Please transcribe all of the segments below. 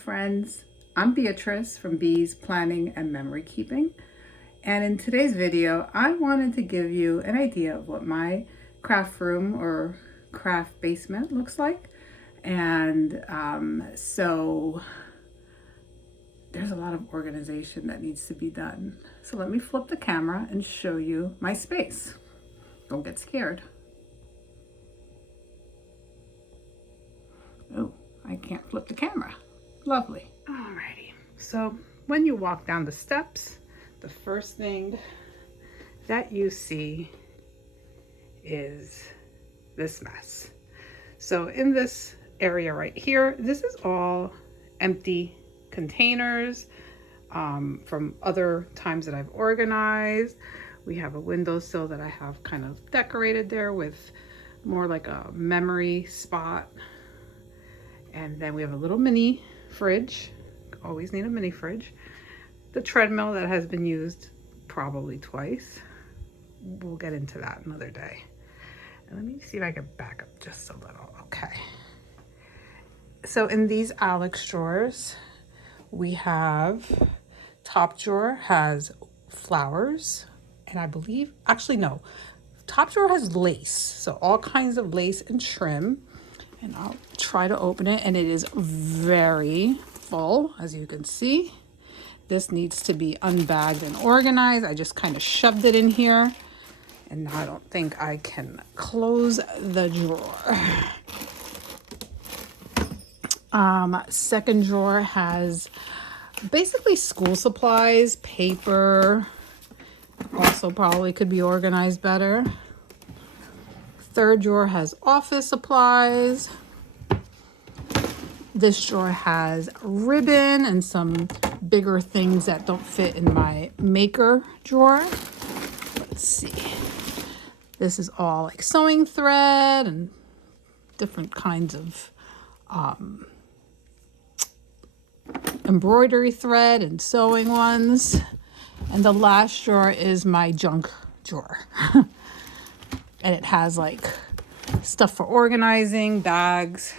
friends, I'm Beatrice from Bees Planning and Memory Keeping, and in today's video I wanted to give you an idea of what my craft room or craft basement looks like. And so there's a lot of organization that needs to be done. So let me flip the camera and show you my space. Don't get scared. Oh, I can't flip the camera. Lovely. Alrighty. So when you walk down the steps, the first thing that you see is this mess. So in this area right here, this is all empty containers from other times that I've organized. We have a windowsill that I have kind of decorated there with more like a memory spot. And then we have a little mini fridge. Always need a mini fridge. The treadmill that has been used probably twice. We'll get into that another day. And let me see if I can back up just a little. Okay. So in these Alex drawers, we have, top drawer has flowers, and I believe, actually no, top drawer has lace. So all kinds of lace and trim. And I'll try to open it, and it is very full, as you can see. This needs to be unbagged and organized. I just kind of shoved it in here, and now I don't think I can close the drawer. Second drawer has basically school supplies, paper, also probably could be organized better. Third drawer has office supplies. This drawer has ribbon and some bigger things that don't fit in my maker drawer. Let's see. This is all like sewing thread and different kinds of embroidery thread and sewing ones. And the last drawer is my junk drawer. And it has like stuff for organizing, bags.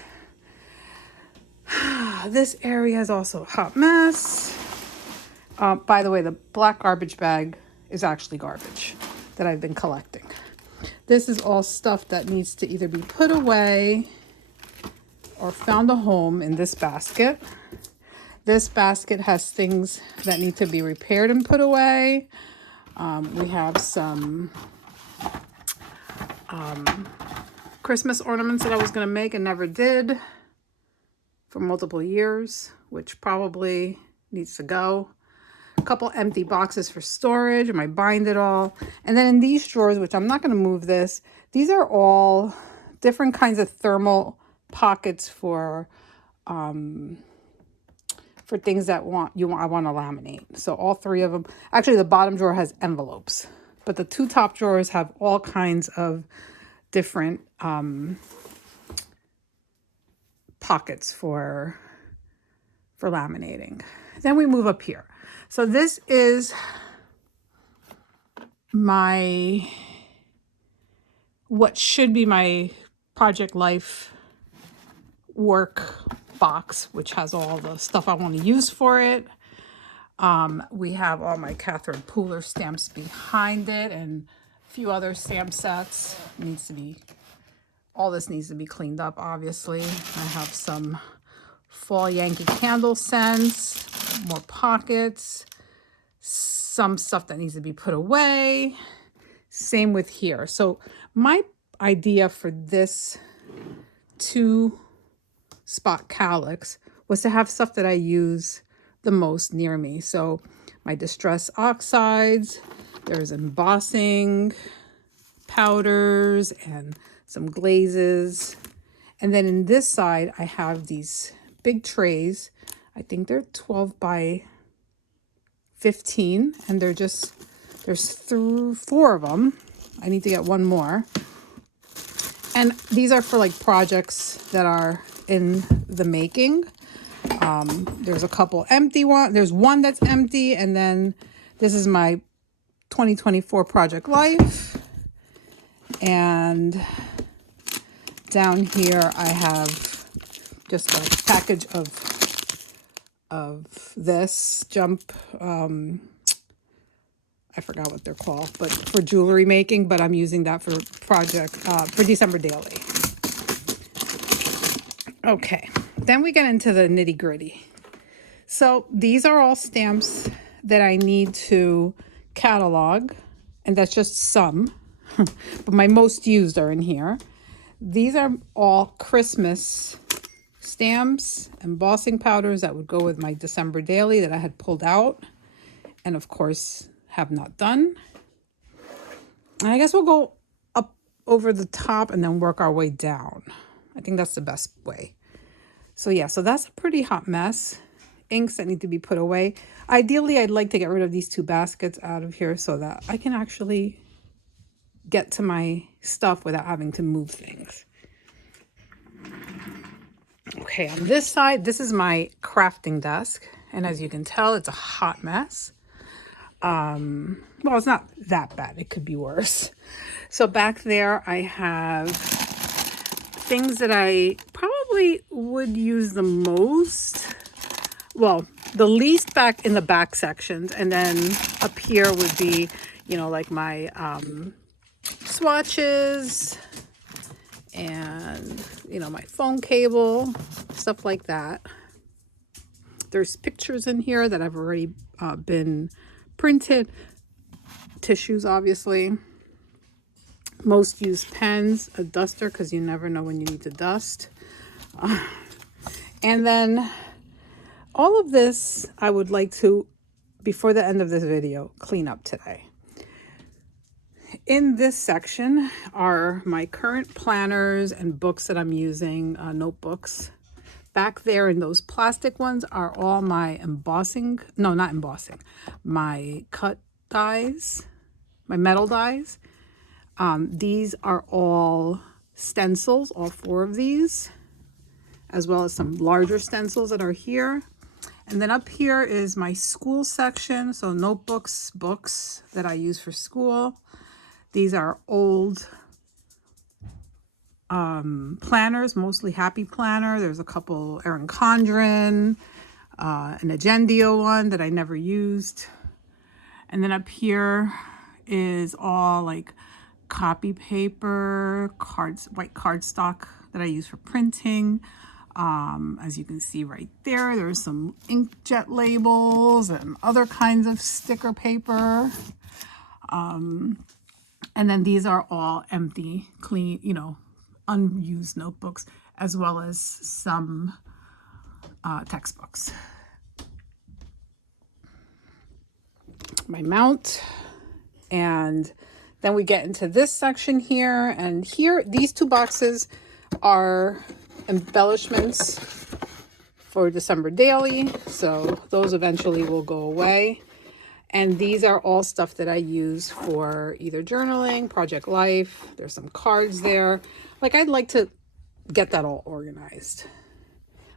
This area is also a hot mess. By the way, the black garbage bag is actually garbage that I've been collecting. This is all stuff that needs to either be put away or found a home in this basket. This basket has things that need to be repaired and put away. We have some Christmas ornaments that I was going to make and never did for multiple years, which probably needs to go. A couple empty boxes for storage. I might bind it all. And then in these drawers, which I'm not going to move this, these are all different kinds of thermal pockets for things that I want to laminate. So all three of them. Actually, the bottom drawer has envelopes, but the two top drawers have all kinds of different pockets for laminating. Then we move up here. So this is what should be my Project Life work box, which has all the stuff I want to use for it. We have all my Catherine Pooler stamps behind it and a few other stamp sets. All this needs to be cleaned up, obviously. I have some fall Yankee Candle scents, more pockets, some stuff that needs to be put away. Same with here. So my idea for this 2-spot calyx was to have stuff that I use the most near me. So my distress oxides, there's embossing powders and some glazes. And then in this side, I have these big trays. I think they're 12 by 15, and there's 4 of them. I need to get one more. And these are for like projects that are in the making. There's a couple empty ones. There's one that's empty, and then this is my 2024 Project Life. And down here I have just a package of of this jump, I forgot what they're called, but for jewelry making, but I'm using that for for December Daily. Okay, then we get into the nitty gritty. So these are all stamps that I need to catalog, and that's just some, but my most used are in here. These are all Christmas stamps, embossing powders that would go with my December Daily that I had pulled out, and of course have not done. And I guess we'll go up over the top and then work our way down. I think that's the best way. So yeah, so that's a pretty hot mess. Inks that need to be put away. Ideally, I'd like to get rid of these 2 baskets out of here so that I can actually get to my stuff without having to move things. Okay, on this side, this is my crafting desk. And as you can tell, it's a hot mess. Well, it's not that bad. It could be worse. So back there, I have things that I probably would use the most. Well, the least back in the back sections. And then up here would be, you know, like my swatches and, you know, my phone cable, stuff like that. There's pictures in here that have already been printed. Tissues, obviously. Most used pens, a duster, because you never know when you need to dust. And then all of this, I would like to, before the end of this video, clean up today. In this section are my current planners and books that I'm using, notebooks. Back there in those plastic ones are all my embossing, no, not embossing, my cut dies, my metal dies. These are all stencils, all 4 of these, as well as some larger stencils that are here. And then up here is my school section, so notebooks, books that I use for school. These are old planners, mostly Happy Planner. There's a couple Erin Condren, an Agendio one that I never used. And then up here is all like copy paper, cards, white cardstock that I use for printing. As you can see right there, there's some inkjet labels and other kinds of sticker paper. And then these are all empty, clean, you know, unused notebooks, as well as some textbooks. My mount. And then we get into this section here. And here, these 2 boxes are embellishments for December Daily. So those eventually will go away. And these are all stuff that I use for either journaling, Project Life. There's some cards there. Like, I'd like to get that all organized.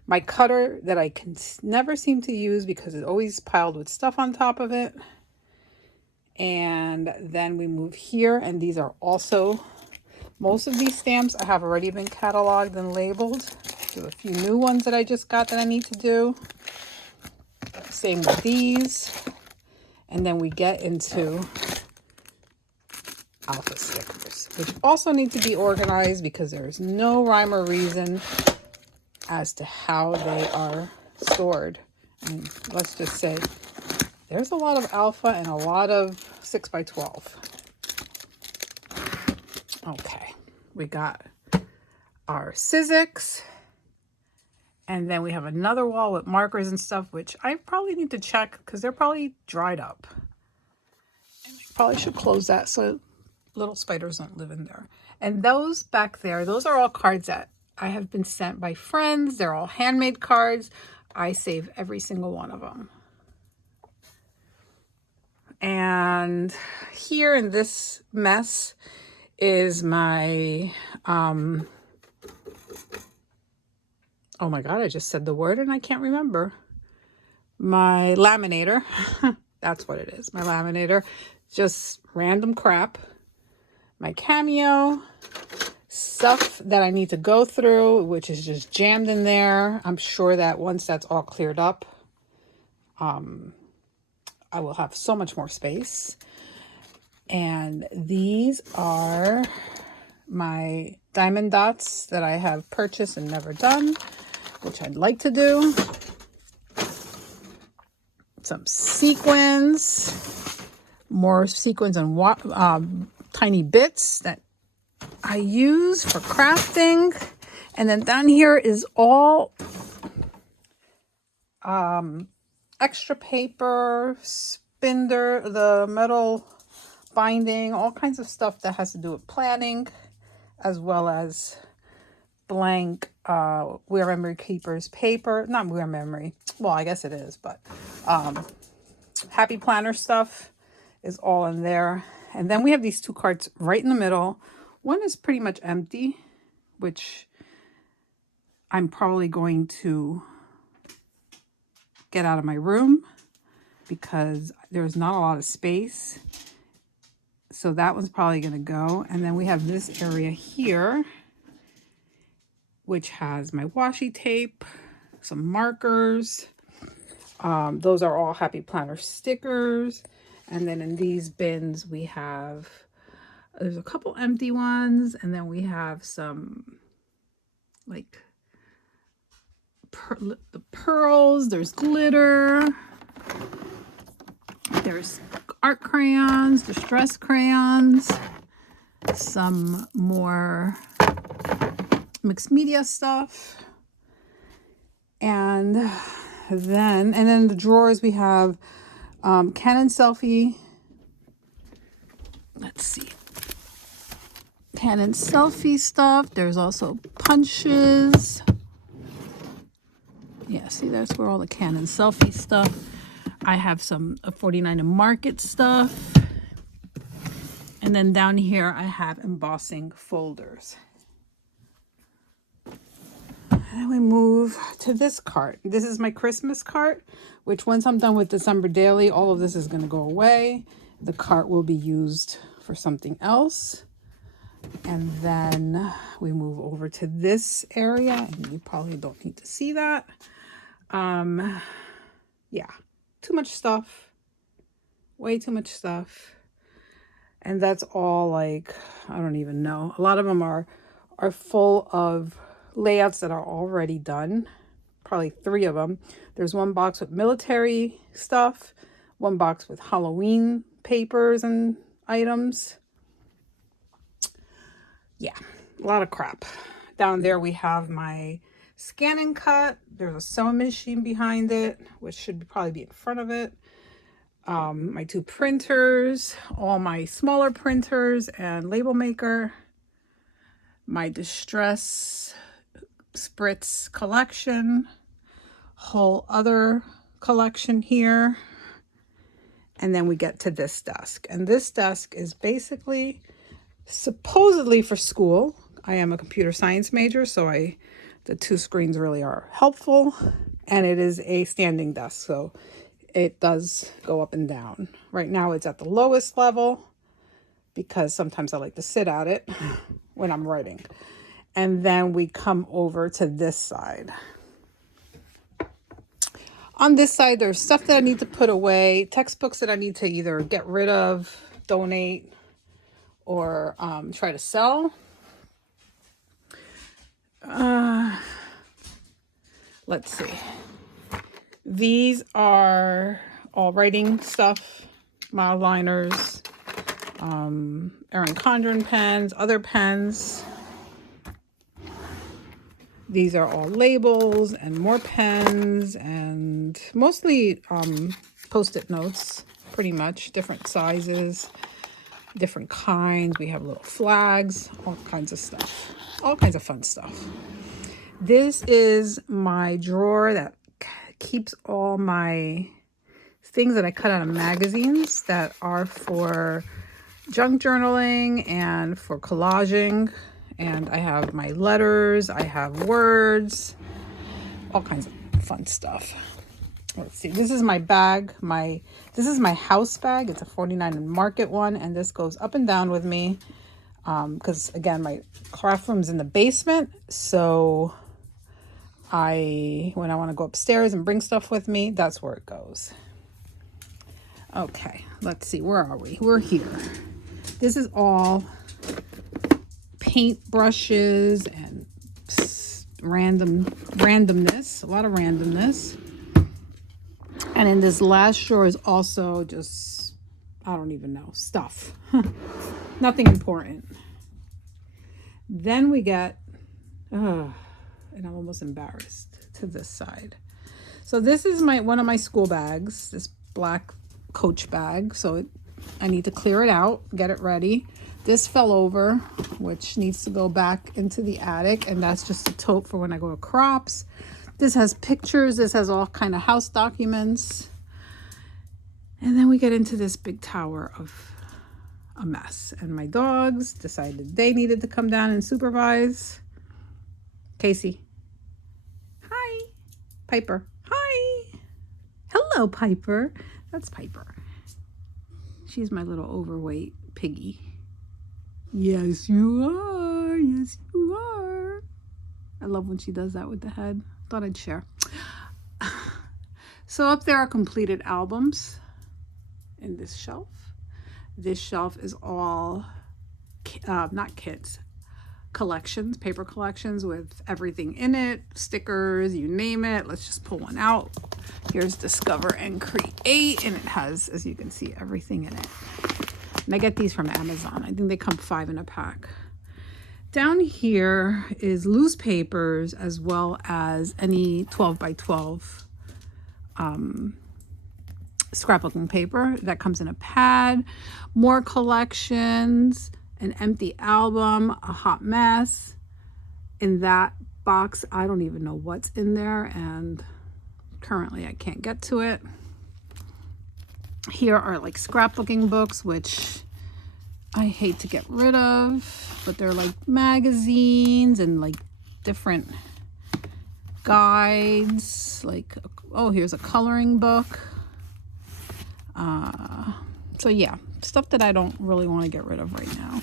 My cutter that I can never seem to use because it's always piled with stuff on top of it. And then we move here, and these are also, most of these stamps I have already been cataloged and labeled. There's a few new ones that I just got that I need to do. Same with these. And then we get into alpha stickers, which also need to be organized because there's no rhyme or reason as to how they are stored. And let's just say there's a lot of alpha and a lot of 6x12. Okay, we got our Sizzix. And then we have another wall with markers and stuff, which I probably need to check because they're probably dried up. And I probably should close that so little spiders don't live in there. And those back there, those are all cards that I have been sent by friends. They're all handmade cards. I save every single one of them. And here in this mess is my, oh my God, I just said the word and I can't remember. My laminator. That's what it is. My laminator. Just random crap. My Cameo. Stuff that I need to go through, which is just jammed in there. I'm sure that once that's all cleared up, I will have so much more space. And these are my diamond dots that I have purchased and never done, which I'd like to do. Some sequins, more sequins and tiny bits that I use for crafting. And then down here is all extra paper, spinner, the metal binding, all kinds of stuff that has to do with planning, as well as blank Wear Memory Keepers paper. Not Wear Memory, well, I guess it is, but Happy Planner stuff is all in there. And then we have these two carts right in the middle. One is pretty much empty, which I'm probably going to get out of my room because there's not a lot of space. So that one's probably going to go. And then we have this area here, which has my washi tape, some markers. Those are all Happy Planner stickers. And then in these bins, we have, there's a couple empty ones. And then we have some like the pearls, there's glitter, there's art crayons, distress crayons, some more mixed media stuff, and then the drawers we have Canon selfie. Let's see, Canon selfie stuff. There's also punches. Yeah, see, that's where all the Canon selfie stuff. I have some 49 and Market stuff. And then down here, I have embossing folders. And then we move to this cart. This is my Christmas cart, which once I'm done with December Daily, all of this is going to go away. The cart will be used for something else. And then we move over to this area, and you probably don't need to see that. Yeah, too much stuff, way too much stuff. And that's all, like, I don't even know. A lot of them are full of layouts that are already done. Probably 3 of them. There's one box with military stuff, one box with Halloween papers and items. Yeah, a lot of crap. Down there we have my scan and cut. There's a sewing machine behind it, which should probably be in front of it. My 2 printers, all my smaller printers and label maker. My Distress Spritz collection. Whole other collection here. And then we get to this desk. And this desk is basically supposedly for school. I am a computer science major, so the 2 screens really are helpful. And it is a standing desk, so it does go up and down. Right now it's at the lowest level because sometimes I like to sit at it when I'm writing. And then we come over to this side. On this side, there's stuff that I need to put away, textbooks that I need to either get rid of, donate, or try to sell. Let's see. These are all writing stuff, mild liners, Erin Condren pens, other pens. These are all labels and more pens and mostly Post-it notes, pretty much, different sizes, different kinds. We have little flags, all kinds of stuff, all kinds of fun stuff. This is my drawer that keeps all my things that I cut out of magazines that are for junk journaling and for collaging. And I have my letters, I have words, all kinds of fun stuff. Let's see, this is my bag. This is my house bag. It's a 49 and Market one, and this goes up and down with me because, again, my craft room's in the basement, so when I want to go upstairs and bring stuff with me, that's where it goes. Okay, let's see, where are we? We're here. This is all paint brushes and randomness, a lot of randomness. And in this last drawer is also just, I don't even know, stuff. Nothing important. Then we get, and I'm almost embarrassed, to this side. So this is one of my school bags, this black Coach bag. So I need to clear it out, get it ready. This fell over, which needs to go back into the attic, and that's just a tote for when I go to crops. This has pictures. This has all kind of house documents. And then we get into this big tower of a mess. And my dogs decided they needed to come down and supervise. Casey. Hi. Piper. Hi. Hello, Piper. That's Piper. She's my little overweight piggy. Yes, you are. Yes, you are. I love when she does that with the head. Thought I'd share. So up there are completed albums in this shelf. This shelf is all, not kits, collections, paper collections with everything in it, stickers, you name it. Let's just pull one out. Here's Discover and Create, and it has, as you can see, everything in it. And I get these from Amazon. I think they come 5 in a pack. Down here is loose papers as well as any 12 by 12 scrapbooking paper that comes in a pad. More collections, an empty album, a hot mess. In that box, I don't even know what's in there, and currently I can't get to it. Here are like scrapbooking books, which I hate to get rid of, but they're like magazines and like different guides. Like, oh, here's a coloring book. So yeah, stuff that I don't really want to get rid of right now.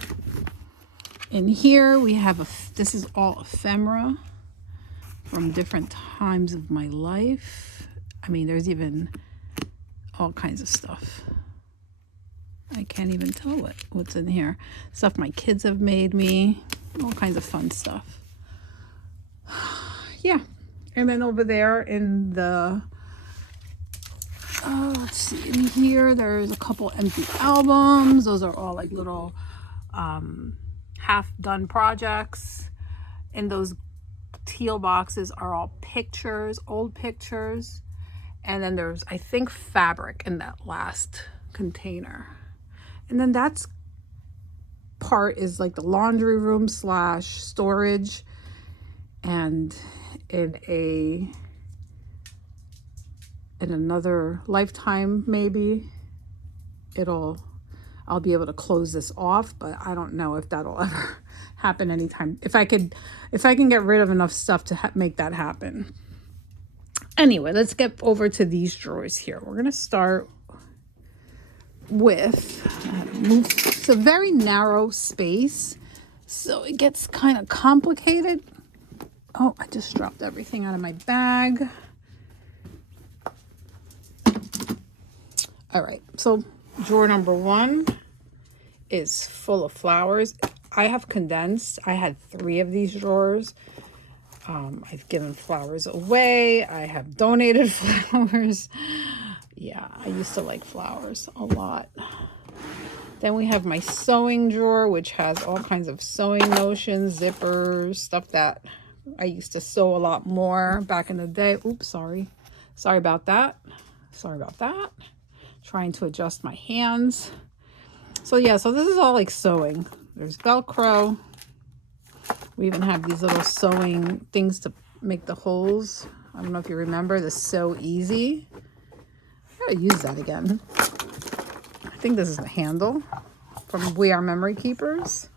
In here we have this is all ephemera from different times of my life. I mean, there's even all kinds of stuff. I can't even tell what's in here. Stuff my kids have made me, all kinds of fun stuff. Yeah. And then over there in the, let's see, in here, there's a couple empty albums. Those are all like little half done projects. In those teal boxes are all pictures, old pictures. And then there's, I think, fabric in that last container. And then that's part is like the laundry room / storage. And in another lifetime, maybe I'll be able to close this off, but I don't know if that'll ever happen anytime. If I can get rid of enough stuff to make that happen. Anyway, let's get over to these drawers here. We're gonna start with, it's a very narrow space, so it gets kind of complicated. Oh, I just dropped everything out of my bag. All right, so drawer number 1 is full of flowers. I have condensed. I had 3 of these drawers. I've given flowers away. I have donated flowers. Yeah, I used to like flowers a lot. Then we have my sewing drawer, which has all kinds of sewing notions, zippers, stuff that I used to sew a lot more back in the day. Oops, sorry. Sorry about that. Sorry about that. Trying to adjust my hands. So yeah, so this is all like sewing. There's Velcro. We even have these little sewing things to make the holes. I don't know if you remember the Sew Easy. I gotta use that again. I think this is the handle from We Are Memory Keepers.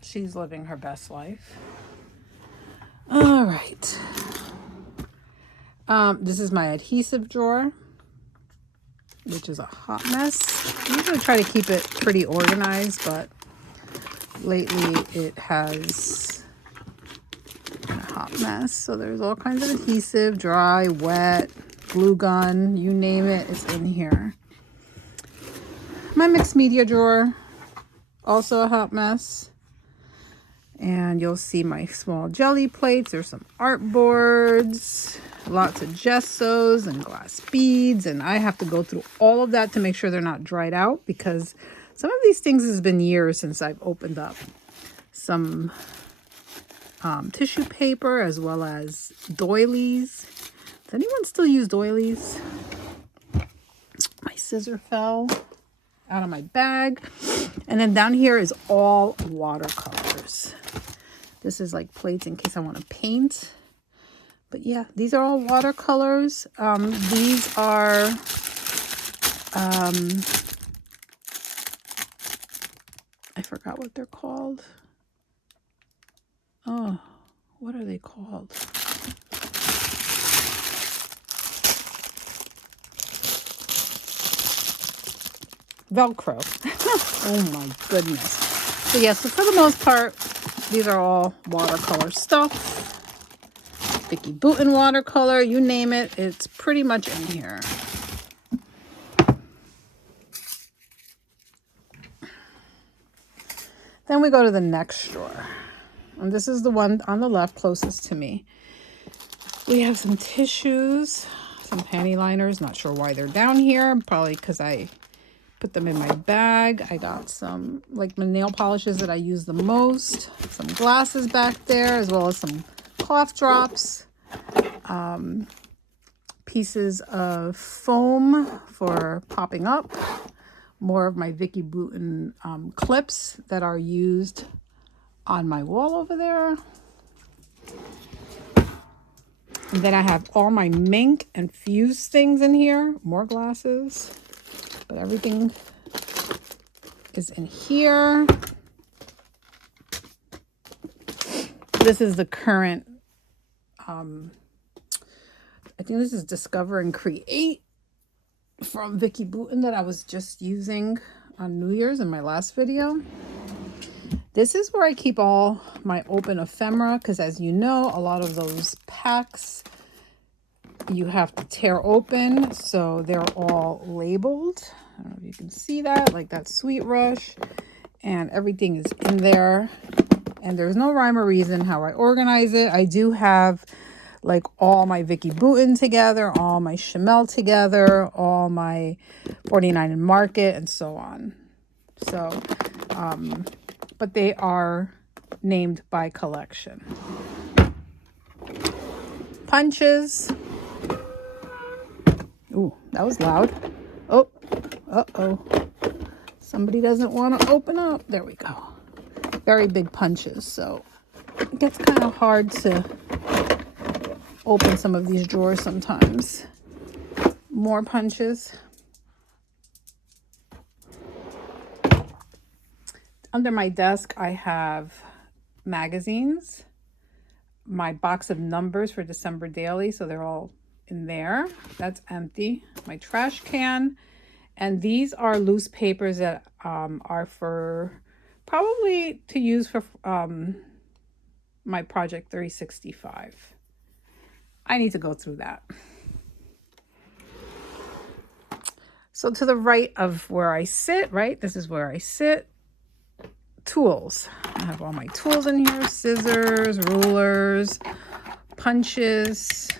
She's living her best life. All right. This is my adhesive drawer, which is a hot mess. I'm going to try to keep it pretty organized, but lately it has been a hot mess. So there's all kinds of adhesive, dry, wet, glue gun, you name it, it's in here. My mixed media drawer, also a hot mess. And you'll see my small jelly plates. There's some art boards, lots of gessos and glass beads. And I have to go through all of that to make sure they're not dried out, because some of these things has been years since I've opened up. Some tissue paper, as well as doilies. Does anyone still use doilies? My scissor fell out of my bag. And then down here is all watercolors. This is like plates in case I want to paint. But yeah, these are all watercolors. These are I forgot what they're called. Oh, what are they called? Velcro. Oh my goodness. So yeah, so for the most part, these are all watercolor stuff. Vicky Boutin watercolor, you name it, it's pretty much in here. Then we go to the next drawer. And this is the one on the left closest to me. We have some tissues, some panty liners. Not sure why they're down here. Probably because I put them in my bag. I got some, like, my nail polishes that I use the most. Some glasses back there, as well as some cough drops. Pieces of foam for popping up. More of my Vicky Boutin clips that are used on my wall over there. And then I have all my mink and fuse things in here. More glasses. But everything is in here. This is the current, I think this is Discover and Create from Vicky Boutin that I was just using on New Year's in my last video. This is where I keep all my open ephemera, because as you know, a lot of those packs you have to tear open, so they're all labeled. I don't know if you can see that, like that Sweet Rush, and everything is in there. And there's no rhyme or reason how I organize it. I do have like all my Vicky Boutin together, all my Chamel together, all my 49 and Market, and so on. So, but they are named by collection. Punches. Ooh, that was loud. Oh, uh-oh. Somebody doesn't want to open up. There we go. Very big punches, so it gets kind of hard to open some of these drawers sometimes. More punches. Under my desk, I have magazines, my box of numbers for December Daily, so they're all in there. That's empty. My trash can, and these are loose papers that are for probably to use for my Project 365. I need to go through that. So to the right of where I sit, right? This is where I sit. Tools. I have all my tools in here. Scissors, rulers, punches,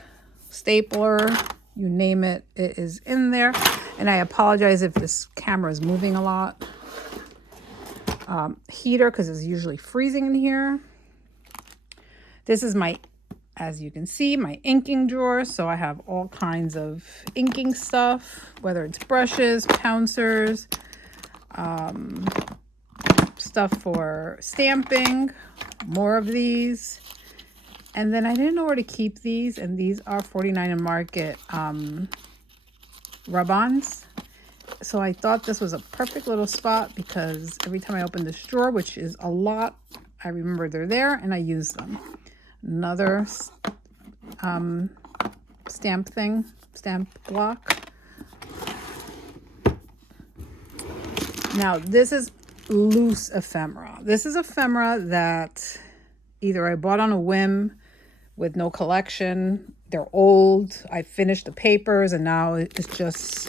stapler, you name it, it is in there. And I apologize if this camera is moving a lot. Heater, because it's usually freezing in here. This is my, as you can see, my inking drawer. So I have all kinds of inking stuff, whether it's brushes, pouncers, stuff for stamping, more of these. And then I didn't know where to keep these, and these are 49 and Market rub-ons. So I thought this was a perfect little spot, because every time I open this drawer, which is a lot, I remember they're there and I use them. Another stamp thing, stamp block. Now this is loose ephemera. This is ephemera that either I bought on a whim with no collection. They're old. I finished the papers and now it's just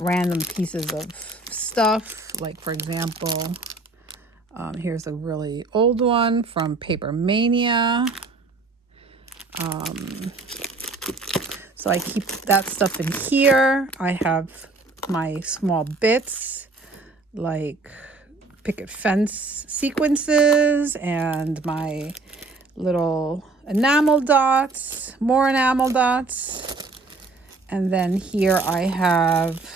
random pieces of stuff. Like, for example, here's a really old one from Paper Mania. So I keep that stuff in here. I have my small bits like picket fence sequences and my little enamel dots, more enamel dots. And then here I have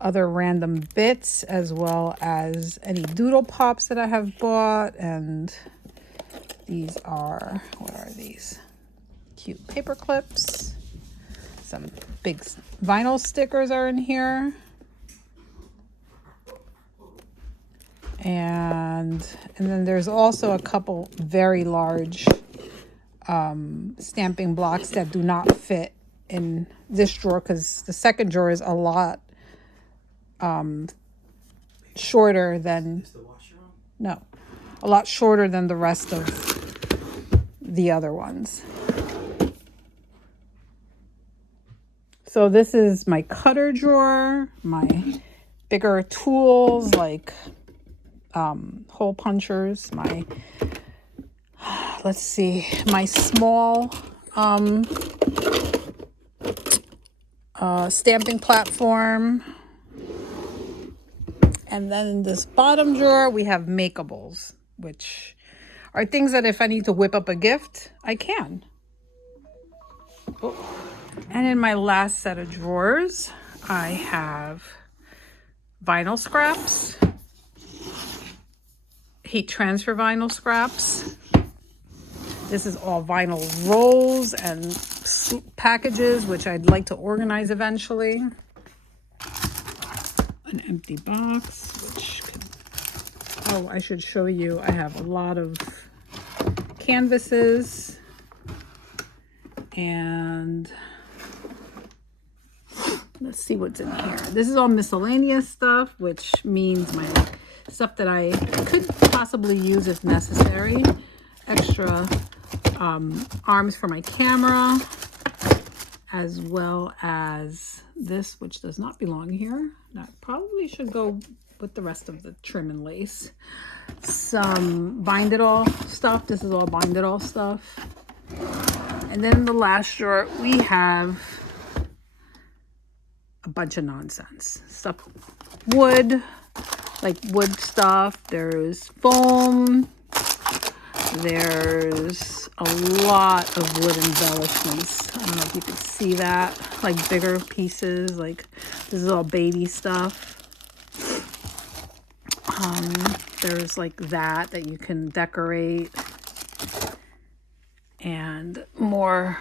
other random bits as well as any doodle pops that I have bought. And these are, what are these? Cute paper clips. Some big vinyl stickers are in here. And then there's also a couple very large stamping blocks that do not fit in this drawer because the second drawer is a lot shorter than, no, a lot shorter than the rest of the other ones. So this is my cutter drawer, my bigger tools like hole punchers, my, let's see, my small stamping platform. And then in this bottom drawer, we have makeables, which are things that if I need to whip up a gift, I can. Oh. And in my last set of drawers, I have vinyl scraps, heat transfer vinyl scraps. This is all vinyl rolls and packages, which I'd like to organize eventually. An empty box, which could, oh, I should show you. I have a lot of canvases and let's see what's in here. This is all miscellaneous stuff, which means my stuff that I could possibly use if necessary. Extra arms for my camera, as well as this, which does not belong here. That probably should go with the rest of the trim and lace. Some bind it all stuff. This is all bind it all stuff. And then in the last drawer, we have a bunch of nonsense stuff. Wood, like wood stuff. There's foam. There's a lot of wood embellishments. I don't know if you can see that. Like bigger pieces. Like this is all baby stuff. There's like that you can decorate. And more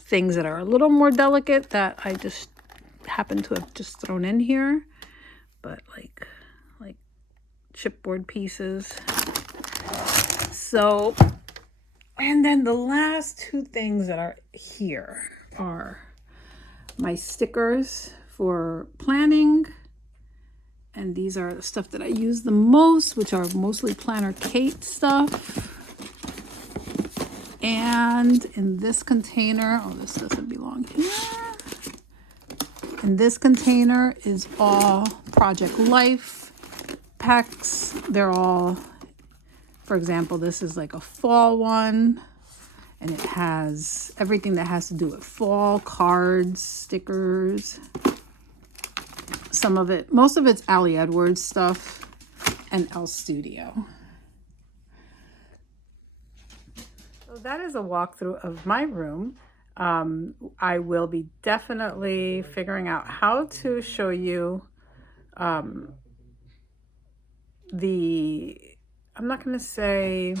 things that are a little more delicate that I just happen to have just thrown in here. But like chipboard pieces. So, and then the last two things that are here are my stickers for planning. And these are the stuff that I use the most, which are mostly Planner Kate stuff. And in this container, oh, this doesn't belong here. In this container is all Project Life packs. They're all, for example, this is like a fall one. And it has everything that has to do with fall, cards, stickers. Some of it, most of it's Ali Edwards stuff and Elle Studio. So that is a walkthrough of my room. I will be definitely figuring out how to show you I'm not going to say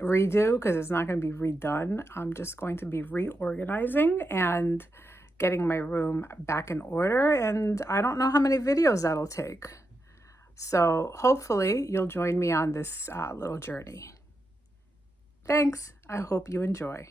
redo because it's not going to be redone. I'm just going to be reorganizing and getting my room back in order. And I don't know how many videos that'll take. So hopefully you'll join me on this little journey. Thanks. I hope you enjoy.